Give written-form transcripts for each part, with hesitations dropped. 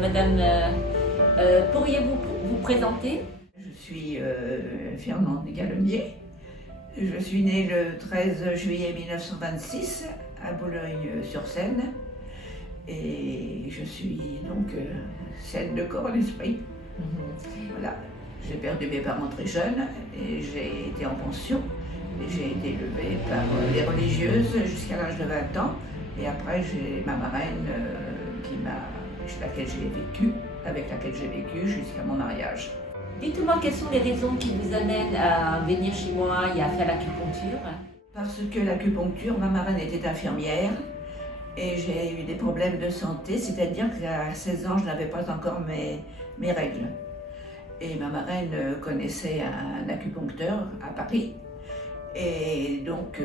Madame, pourriez-vous vous présenter? Je suis Fernande Galonnier. Je suis née le 13 juillet 1926 à Boulogne-sur-Seine et je suis donc saine de corps et d'esprit. Voilà. J'ai perdu mes parents très jeunes et j'ai été en pension. J'ai été élevée par les religieuses jusqu'à l'âge de 20 ans et après j'ai ma marraine avec laquelle j'ai vécu jusqu'à mon mariage. Dites-moi quelles sont les raisons qui vous amènent à venir chez moi et à faire l'acupuncture? Parce que l'acupuncture, ma marraine était infirmière et j'ai eu des problèmes de santé, c'est-à-dire qu'à 16 ans, je n'avais pas encore mes règles. Et ma marraine connaissait un acupuncteur à Paris. Et donc,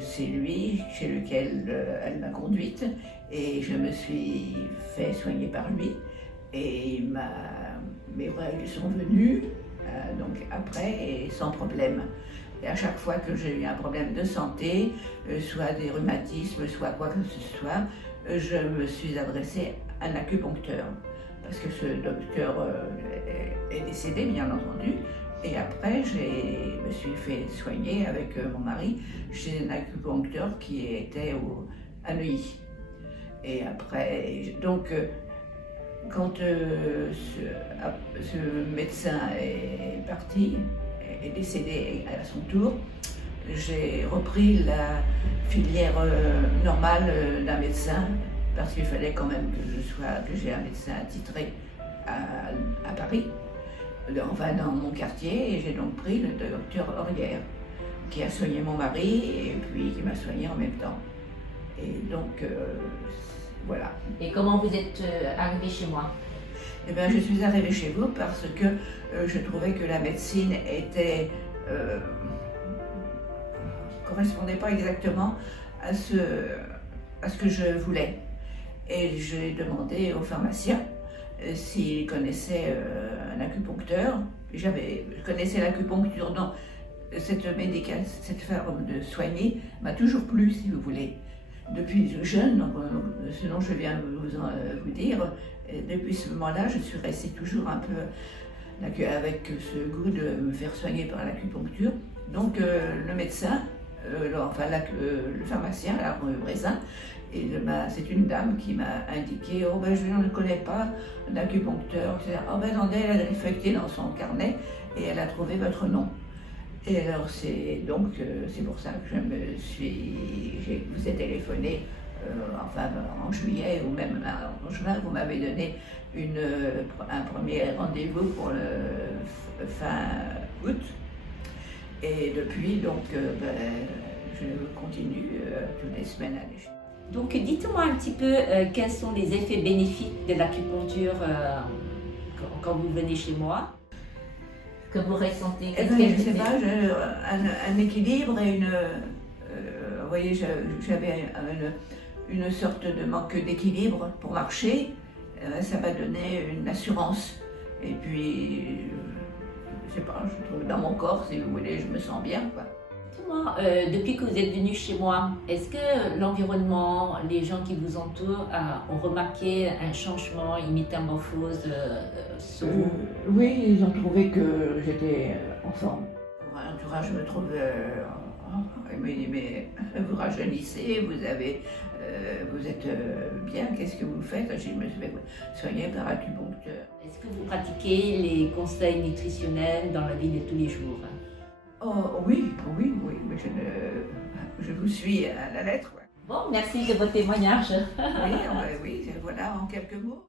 c'est lui chez lequel elle m'a conduite et je me suis fait soigner par lui. Et mes règles sont venues, donc après, et sans problème. Et à chaque fois que j'ai eu un problème de santé, soit des rhumatismes, soit quoi que ce soit, je me suis adressée à un acupuncteur. Parce que ce docteur est décédé, bien entendu. Et après, je me suis fait soigner avec mon mari chez un acupuncteur qui était à Neuilly. Et après, donc, quand ce médecin est parti, est décédé à son tour, j'ai repris la filière normale d'un médecin parce qu'il fallait quand même que j'ai un médecin attitré à Paris, enfin dans mon quartier, et j'ai donc pris le docteur Horrière qui a soigné mon mari et puis qui m'a soigné en même temps. Et donc voilà. Et comment vous êtes arrivé chez moi? Eh bien, je suis arrivée chez vous parce que je trouvais que la médecine correspondait pas exactement à ce que je voulais. Et j'ai demandé au pharmacien s'il connaissait un acupuncteur. Je connaissais l'acupuncture, donc cette forme de soigner m'a toujours plu, si vous voulez. Depuis jeune, donc, ce dont je viens vous dire, depuis ce moment-là, je suis restée toujours un peu avec ce goût de me faire soigner par l'acupuncture. Donc le médecin, le pharmacien, la Brézin, c'est une dame qui m'a indiqué « Oh ben je ne connais pas d'acupuncteur, etc. Oh ben attendez, elle a effectué dans son carnet et elle a trouvé votre nom. » Et alors c'est pour ça que je vous ai téléphoné en juillet ou même en juin, vous m'avez donné un premier rendez-vous pour le fin août. Et depuis, donc, je continue toutes les semaines à aller. Donc dites-moi un petit peu quels sont les effets bénéfiques de l'acupuncture quand vous venez chez moi, que vous ressentez. Je ne sais pas, un équilibre et vous voyez, j'avais une sorte de manque d'équilibre pour marcher. Ça m'a donné une assurance. Et puis, je ne sais pas, je trouve dans mon corps, si vous voulez, je me sens bien, quoi. Dites-moi, depuis que vous êtes venu chez moi, est-ce que l'environnement, les gens qui vous entourent ont remarqué un changement, une métamorphose sur vous? Oui, ils ont trouvé que j'étais en forme. Pour l'entourage, je me trouve, mais vous rajeunissez, vous êtes bien, qu'est-ce que vous faites? Je me suis fait soigner par acupuncteur. Est-ce que vous pratiquez les conseils nutritionnels dans la vie de tous les jours? Oh oui, mais je vous suis à la lettre. Ouais. Bon, merci de votre témoignage. Oui, voilà, en quelques mots.